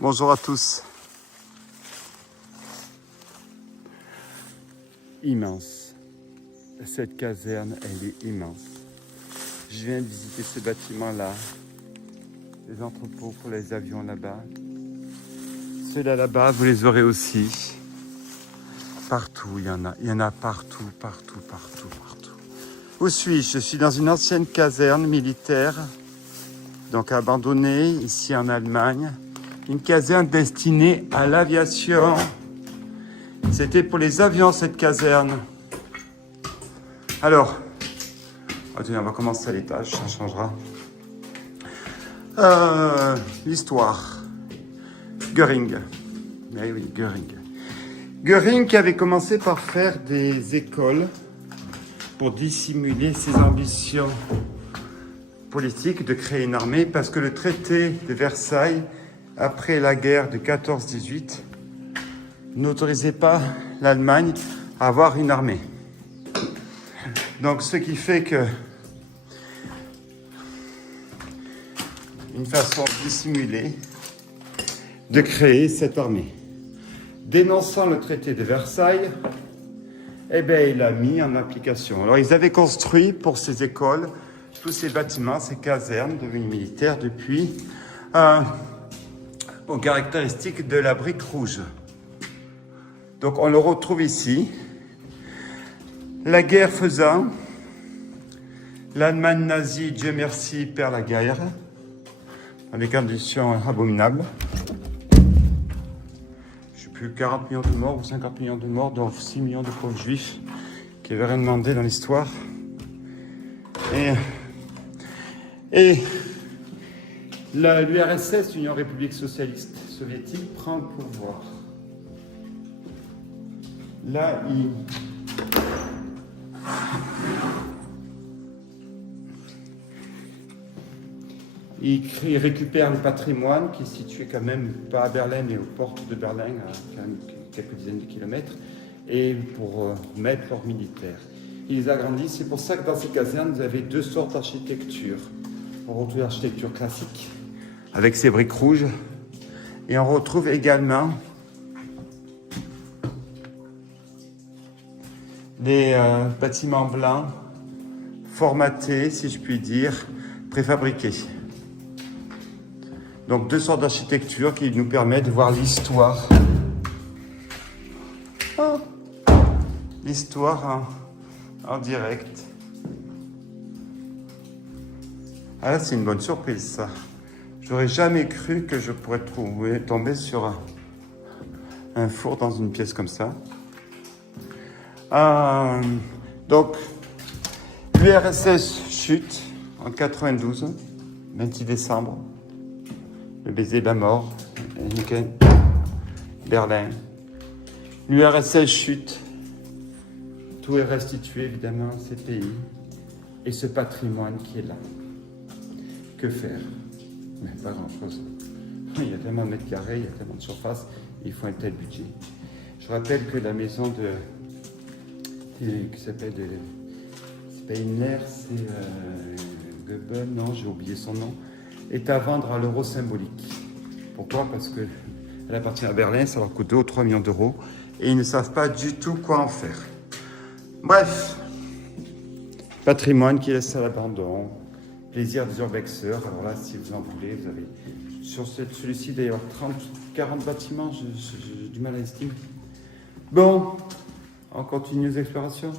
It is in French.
Bonjour à tous. Immense. Cette caserne, elle est immense. Je viens de visiter ce bâtiment-là. Les entrepôts pour les avions là-bas. Ceux-là là-bas, vous les aurez aussi. Partout, il y en a. Il y en a partout. Où suis-je? Je suis dans une ancienne caserne militaire, donc abandonnée, ici en Allemagne. Une caserne destinée à l'aviation. C'était pour les avions, cette caserne. Alors, on va commencer à l'étage, ça changera. L'histoire. Göring. Eh oui, Göring. Göring qui avait commencé par faire des écoles pour dissimuler ses ambitions politiques de créer une armée, parce que le traité de Versailles, après la guerre de 14-18, n'autorisait pas l'Allemagne à avoir une armée. Donc ce qui fait que une façon dissimulée de créer cette armée. Dénonçant le traité de Versailles, eh bien, il a mis en application. Alors ils avaient construit pour ces écoles tous ces bâtiments, ces casernes devenues militaires depuis aux caractéristiques de la brique rouge. Donc on le retrouve ici. La guerre faisant, l'Allemagne nazie, Dieu merci, perd la guerre, dans des conditions abominables. Je ne sais plus, 40 millions de morts ou 50 millions de morts, dont 6 millions de pauvres juifs qui n'avaient rien demandé dans l'histoire. Et l'URSS, l'Union République Socialiste Soviétique, prend le pouvoir. Là, il récupère le patrimoine qui est situé quand même pas à Berlin, mais aux portes de Berlin, à quand même quelques dizaines de kilomètres, et pour mettre leurs militaires. Ils les agrandissent. C'est pour ça que dans ces casernes, vous avez deux sortes d'architecture. On retrouve l'architecture classique, avec ses briques rouges, et on retrouve également des bâtiments blancs, formatés, si je puis dire, préfabriqués. Donc deux sortes d'architecture qui nous permettent de voir l'histoire. L'histoire en direct. Ah là, c'est une bonne surprise, ça. J'aurais jamais cru que je pourrais tomber sur un four dans une pièce comme ça. Donc, l'URSS chute en 92, 26 décembre. Le baiser de la mort, Berlin. L'URSS chute. Tout est restitué, évidemment, ces pays et ce patrimoine qui est là. Que faire? Mais pas grand-chose. Il y a tellement de mètres carrés, il y a tellement de surface, il faut un tel budget. Je rappelle que la maison qui s'appelle c'est pas Himmler, c'est Goebbels, non, j'ai oublié son nom, est à vendre à l'euro symbolique. Pourquoi? Parce qu'elle appartient à Berlin, ça leur coûte 2 ou 3 millions d'euros et ils ne savent pas du tout quoi en faire. Bref, patrimoine qui laisse à l'abandon, plaisir des urbexeurs. Alors là, si vous en voulez, vous avez sur celui-ci d'ailleurs 40 bâtiments, j'ai du mal à estimer. Bon, on continue les explorations.